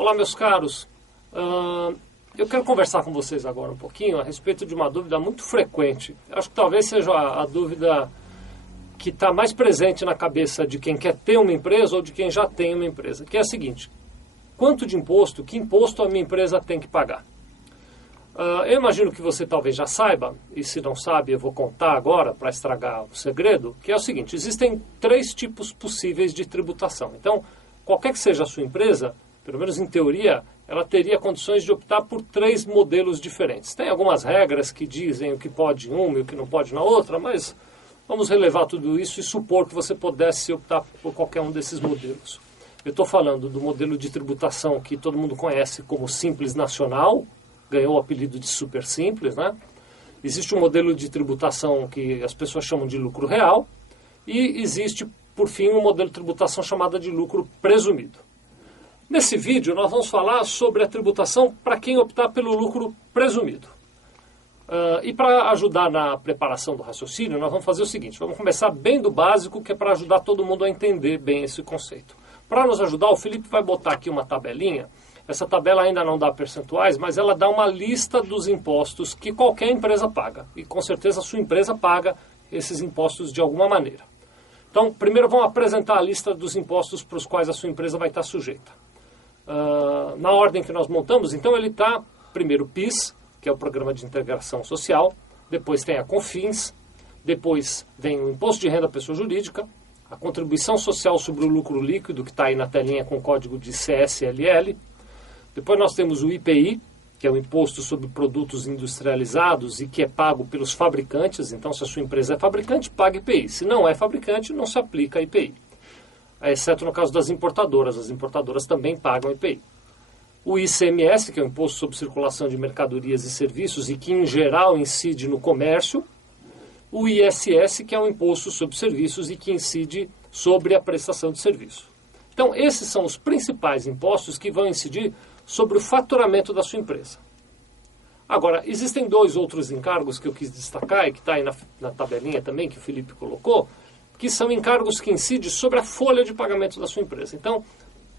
Olá, meus caros. Eu quero conversar com vocês agora um pouquinho a respeito de uma dúvida muito frequente. Acho que talvez seja a dúvida que está mais presente na cabeça de quem quer ter uma empresa ou de quem já tem uma empresa, que é a seguinte: quanto de imposto, que imposto a minha empresa tem que pagar? Eu imagino que você talvez já saiba, e se não sabe eu vou contar agora para estragar o segredo, que é o seguinte: existem 3 tipos possíveis de tributação. Então, qualquer que seja a sua empresa, pelo menos em teoria, ela teria condições de optar por 3 modelos diferentes. Tem algumas regras que dizem o que pode em uma e o que não pode na outra, mas vamos relevar tudo isso e supor que você pudesse optar por qualquer um desses modelos. Eu estou falando do modelo de tributação que todo mundo conhece como Simples Nacional, ganhou o apelido de Super Simples, né? Existe um modelo de tributação que as pessoas chamam de lucro real e existe, por fim, um modelo de tributação chamado de lucro presumido. Nesse vídeo nós vamos falar sobre a tributação para quem optar pelo lucro presumido. E para ajudar na preparação do raciocínio, nós vamos fazer o seguinte: vamos começar bem do básico, que é para ajudar todo mundo a entender bem esse conceito. Para nos ajudar, o Felipe vai botar aqui uma tabelinha. Essa tabela ainda não dá percentuais, mas ela dá uma lista dos impostos que qualquer empresa paga. E com certeza a sua empresa paga esses impostos de alguma maneira. Então, primeiro vamos apresentar a lista dos impostos para os quais a sua empresa vai estar sujeita. Na ordem que nós montamos, então ele está, primeiro, o PIS, que é o Programa de Integração Social, depois tem a COFINS, depois vem o Imposto de Renda à Pessoa Jurídica, a Contribuição Social sobre o Lucro Líquido, que está aí na telinha com o código de CSLL, depois nós temos o IPI, que é o Imposto sobre Produtos Industrializados e que é pago pelos fabricantes. Então, se a sua empresa é fabricante, paga IPI. Se não é fabricante, não se aplica IPI. Exceto no caso das importadoras. As importadoras também pagam IPI. O ICMS, que é o Imposto sobre Circulação de Mercadorias e Serviços e que, em geral, incide no comércio. O ISS, que é o Imposto sobre Serviços e que incide sobre a prestação de serviço. Então, esses são os principais impostos que vão incidir sobre o faturamento da sua empresa. Agora, existem 2 outros encargos que eu quis destacar e que está aí na tabelinha também, que o Felipe colocou, que são encargos que incidem sobre a folha de pagamento da sua empresa. Então,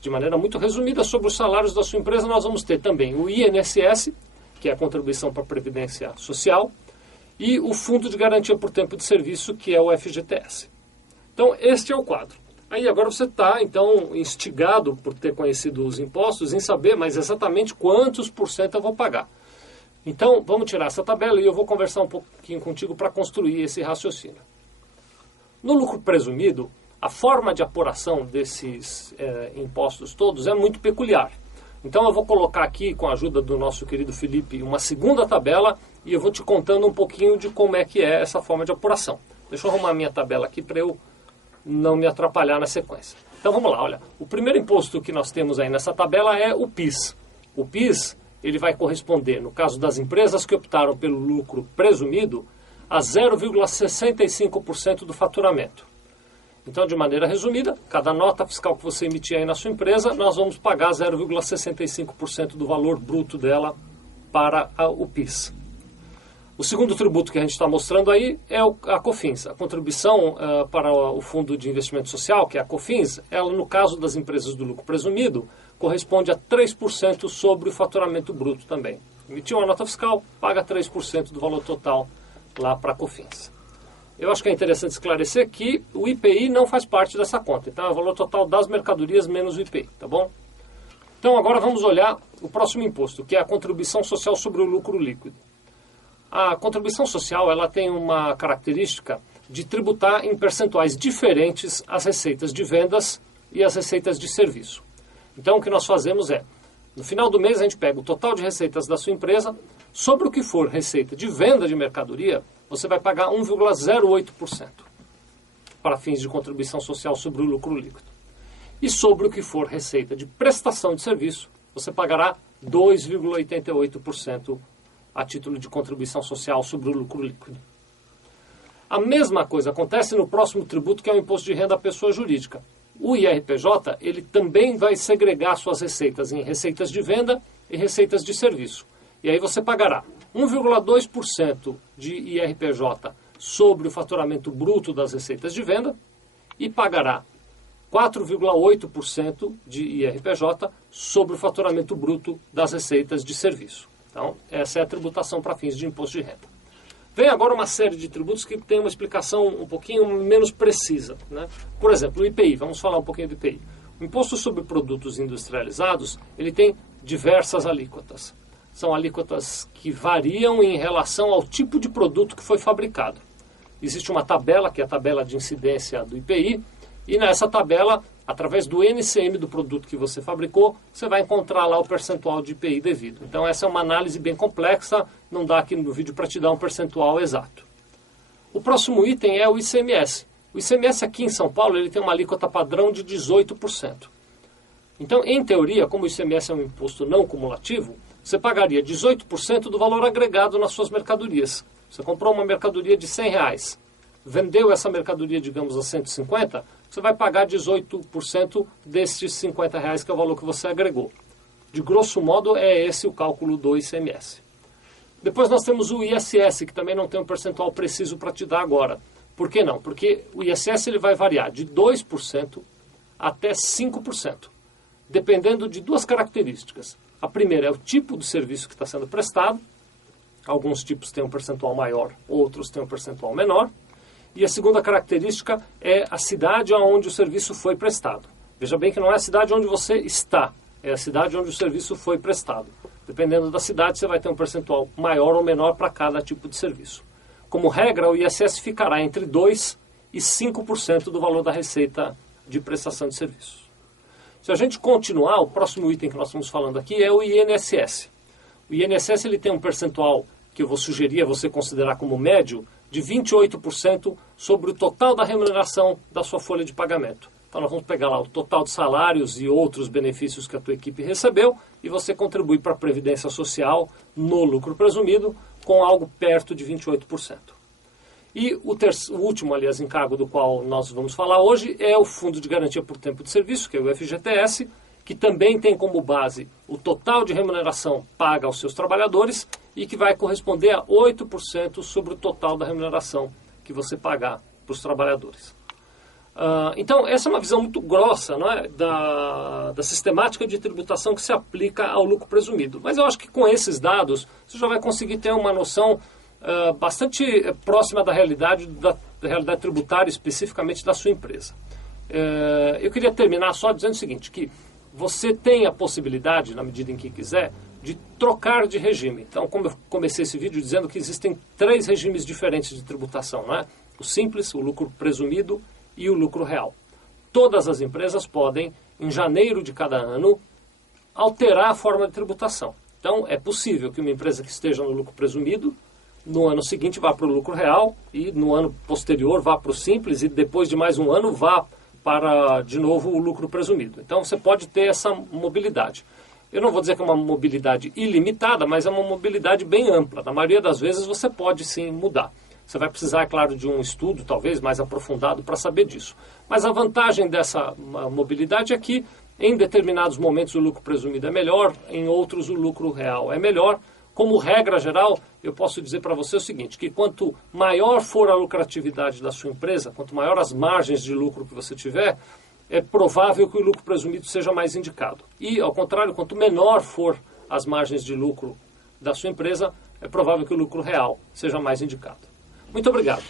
de maneira muito resumida, sobre os salários da sua empresa, nós vamos ter também o INSS, que é a Contribuição para a Previdência Social, e o Fundo de Garantia por Tempo de Serviço, que é o FGTS. Então, este é o quadro. Aí agora você está, então, instigado por ter conhecido os impostos em saber mais exatamente quantos por cento eu vou pagar. Então, vamos tirar essa tabela e eu vou conversar um pouquinho contigo para construir esse raciocínio. No lucro presumido, a forma de apuração desses impostos todos é muito peculiar. Então, eu vou colocar aqui, com a ajuda do nosso querido Felipe, uma segunda tabela e eu vou te contando um pouquinho de como é que é essa forma de apuração. Deixa eu arrumar minha tabela aqui para eu não me atrapalhar na sequência. Então vamos lá, olha. O primeiro imposto que nós temos aí nessa tabela é o PIS. O PIS, ele vai corresponder, no caso das empresas que optaram pelo lucro presumido, a 0,65% do faturamento. Então, de maneira resumida, cada nota fiscal que você emitir aí na sua empresa, nós vamos pagar 0,65% do valor bruto dela para o PIS. O segundo tributo que a gente está mostrando aí é a COFINS. A contribuição para o Fundo de Investimento Social, que é a COFINS, ela, no caso das empresas do lucro presumido, corresponde a 3% sobre o faturamento bruto também. Emitiu uma nota fiscal, paga 3% do valor total lá para a COFINS. Eu acho que é interessante esclarecer que o IPI não faz parte dessa conta. Então é o valor total das mercadorias menos o IPI, tá bom? Então agora vamos olhar o próximo imposto, que é a Contribuição Social sobre o Lucro Líquido. A contribuição social ela tem uma característica de tributar em percentuais diferentes as receitas de vendas e as receitas de serviço. Então o que nós fazemos é, no final do mês a gente pega o total de receitas da sua empresa, sobre o que for receita de venda de mercadoria, você vai pagar 1,08% para fins de contribuição social sobre o lucro líquido. E sobre o que for receita de prestação de serviço, você pagará 2,88% a título de contribuição social sobre o lucro líquido. A mesma coisa acontece no próximo tributo, que é o Imposto de Renda à Pessoa Jurídica. O IRPJ, ele também vai segregar suas receitas em receitas de venda e receitas de serviço. E aí você pagará 1,2% de IRPJ sobre o faturamento bruto das receitas de venda e pagará 4,8% de IRPJ sobre o faturamento bruto das receitas de serviço. Então, essa é a tributação para fins de imposto de renda. Vem agora uma série de tributos que tem uma explicação um pouquinho menos precisa, né? Por exemplo, o IPI, vamos falar um pouquinho do IPI. O Imposto sobre Produtos Industrializados, ele tem diversas alíquotas. São alíquotas que variam em relação ao tipo de produto que foi fabricado. Existe uma tabela, que é a tabela de incidência do IPI, e nessa tabela, através do NCM do produto que você fabricou, você vai encontrar lá o percentual de IPI devido. Então essa é uma análise bem complexa, não dá aqui no vídeo para te dar um percentual exato. O próximo item é o ICMS. O ICMS aqui em São Paulo ele tem uma alíquota padrão de 18%. Então, em teoria, como o ICMS é um imposto não cumulativo, você pagaria 18% do valor agregado nas suas mercadorias. Você comprou uma mercadoria de R$100, vendeu essa mercadoria, digamos, a 150, você vai pagar 18% desses R$50, que é o valor que você agregou. De grosso modo, é esse o cálculo do ICMS. Depois nós temos o ISS, que também não tem um percentual preciso para te dar agora. Por que não? Porque o ISS ele vai variar de 2% até 5%, dependendo de duas características. A primeira é o tipo de serviço que está sendo prestado. Alguns tipos têm um percentual maior, outros têm um percentual menor. E a segunda característica é a cidade onde o serviço foi prestado. Veja bem que não é a cidade onde você está, é a cidade onde o serviço foi prestado. Dependendo da cidade, você vai ter um percentual maior ou menor para cada tipo de serviço. Como regra, o ISS ficará entre 2% e 5% do valor da receita de prestação de serviços. Se a gente continuar, o próximo item que nós estamos falando aqui é o INSS. O INSS ele tem um percentual que eu vou sugerir a você considerar como médio, de 28% sobre o total da remuneração da sua folha de pagamento. Então nós vamos pegar lá o total de salários e outros benefícios que a tua equipe recebeu e você contribui para a Previdência Social no lucro presumido com algo perto de 28%. E o último, aliás, encargo do qual nós vamos falar hoje é o Fundo de Garantia por Tempo de Serviço, que é o FGTS, que também tem como base o total de remuneração paga aos seus trabalhadores e que vai corresponder a 8% sobre o total da remuneração que você pagar para os trabalhadores. Então, essa é uma visão muito grossa, não é? da sistemática de tributação que se aplica ao lucro presumido. Mas eu acho que com esses dados você já vai conseguir ter uma noção bastante próxima da realidade tributária, especificamente da sua empresa. Eu queria terminar só dizendo o seguinte, que você tem a possibilidade, na medida em que quiser, de trocar de regime. Então, como eu comecei esse vídeo dizendo que existem 3 regimes diferentes de tributação, não é? O simples, o lucro presumido e o lucro real. Todas as empresas podem, em janeiro de cada ano, alterar a forma de tributação. Então, é possível que uma empresa que esteja no lucro presumido, no ano seguinte vá para o lucro real e no ano posterior vá para o simples e depois de mais um ano vá para, de novo, o lucro presumido. Então, você pode ter essa mobilidade. Eu não vou dizer que é uma mobilidade ilimitada, mas é uma mobilidade bem ampla. Na maioria das vezes, você pode sim mudar. Você vai precisar, é claro, de um estudo, talvez, mais aprofundado para saber disso. Mas a vantagem dessa mobilidade é que, em determinados momentos, o lucro presumido é melhor, em outros, o lucro real é melhor. Como regra geral, eu posso dizer para você o seguinte, que quanto maior for a lucratividade da sua empresa, quanto maior as margens de lucro que você tiver, é provável que o lucro presumido seja mais indicado. E, ao contrário, quanto menor for as margens de lucro da sua empresa, é provável que o lucro real seja mais indicado. Muito obrigado.